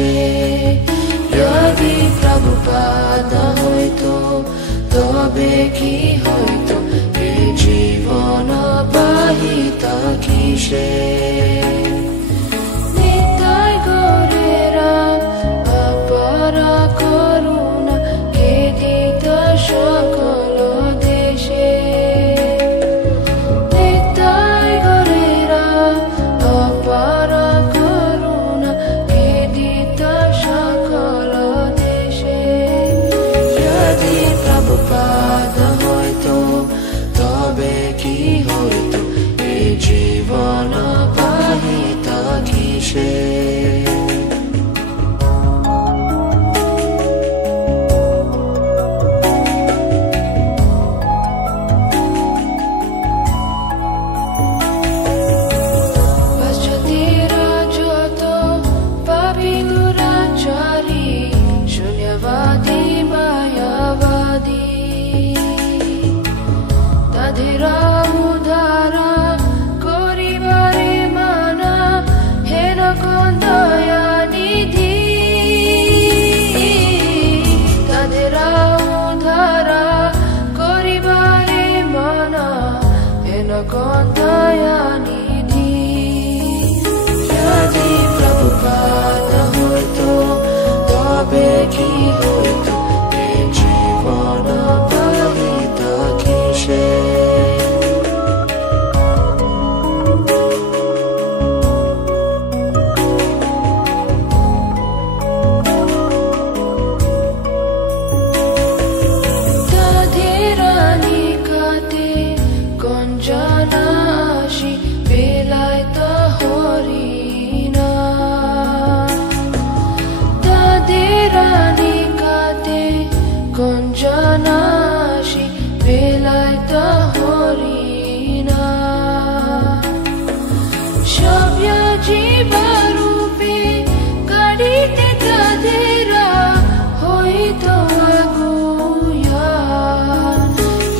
কিসে যদি প্রভুপাদ হইতো তবে কি হইতো এই জীবন বাহিত কিসে নিতাই গৌরেরা অপরা করুণা কে দিত সকল দেশে নিতাই গৌরেরা অপরা করুণা কে দিত সকল দেশে যদি প্রভুপাদ হইতো তবে কি হইতো এই জীবন বাহিত কিসে যদি প্রভুপাদ হইতো তবে কি হইতো এই জীবন বাহিত কিসে Konjanashi velaita horina Shabya jiva rupe kadite tadera hoito aguya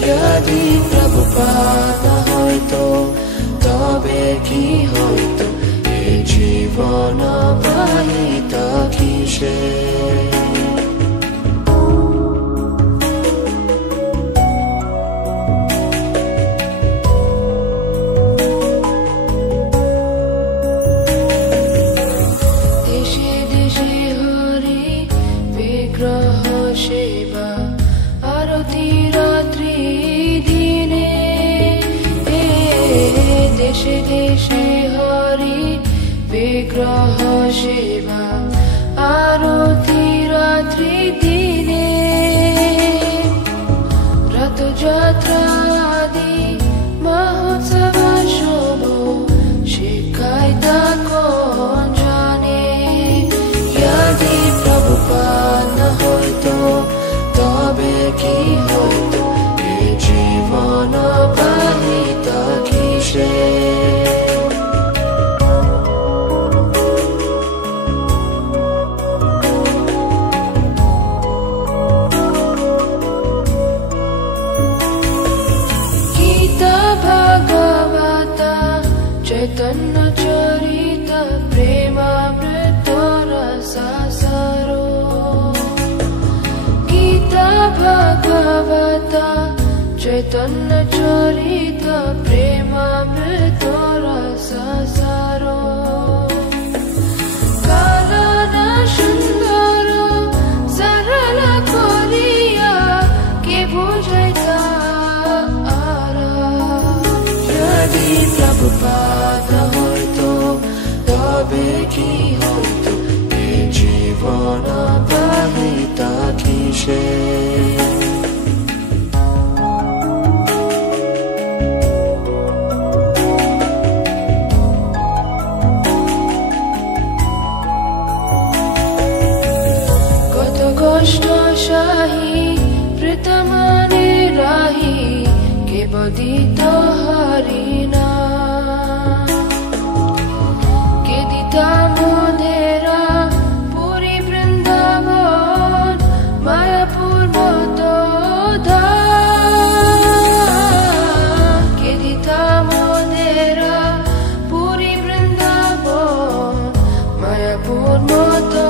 যদি প্রভুপাদ হইতো তবে কি হইতো এই জীবন বাহিত কিসে Shiva arati ratri dine deshe deshe hari vigraha Shiva arati ratri dine rato jatra adi mahotsava shobho shikaita kon jane যদি প্রভুপাদ হইতো তবে কি হইতো এই জীবন বাহিত কিসে গীতা ভাগবতা চৈতন্য চরিত প্রেমামৃত রসাসারো গীতা ভাগবতা চৈতন্য চরিত প্রেমামৃত রসাসারো কারণ সুন্দর সরল করিয়া কে বুঝাইতা যদি প্রভুপাদ হইতো তবে কি হইতো এই জীবন বাহিত কিসে কত কষ্ট শাহী প্রীতমানে রাহি কে বদিত হারিনা কে দিতা মোদেরা পুরী বৃন্দাবন মায়াপুর বতোধা কে দিতা মোদেরা পুরী বৃন্দাবন মায়াপুর মতো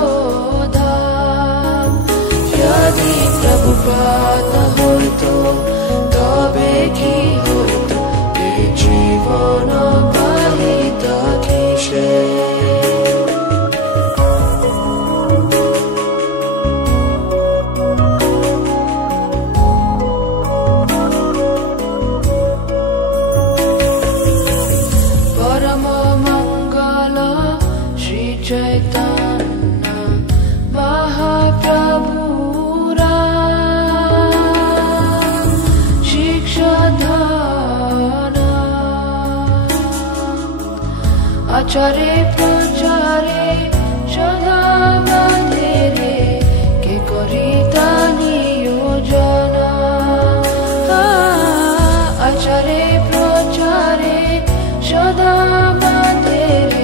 প্রভুপাদ না হইতো তবে কি হইতো এই জীবন বাহিতা কিসে चैतन्य महाप्रभुरा शिक्षाधान आचारे प्रचारे सदा बांधेरे के करिता नियोजना आचारे प्रचारे सदा बांधेरे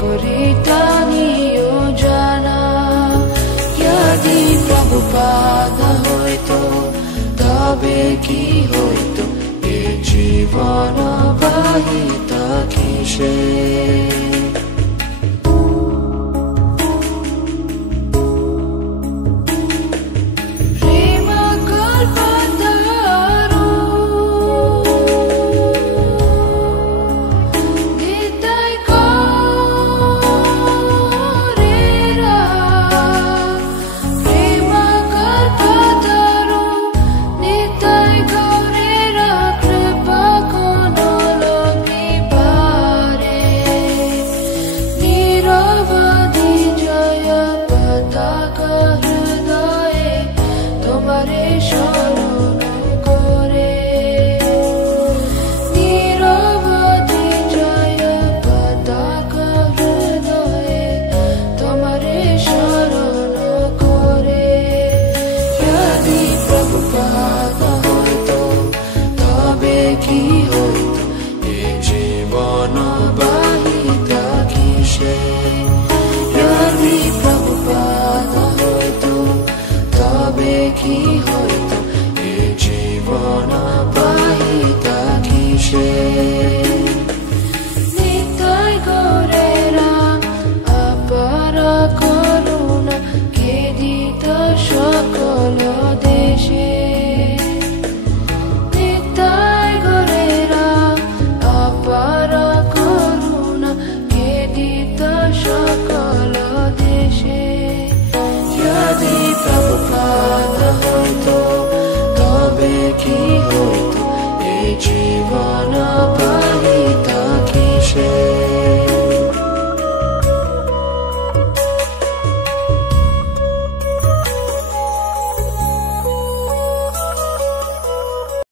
करिता नियोजना यदि प्रभुपाद हইতো তবে কি হইতো এ জীবন বাহিতা কিসে কি হইতো এই জীবন বাহিতা কিসে যদি প্রভুপাদ হইতো তবে কি হইতো এই জীবন বাহিতা কিসে নিতাই গৌরেরা অপার করুণা কে দিত সকল দেশে সকল দেশে যদি প্রভুপাদ হইতো তবে কি হইতো এই জীবন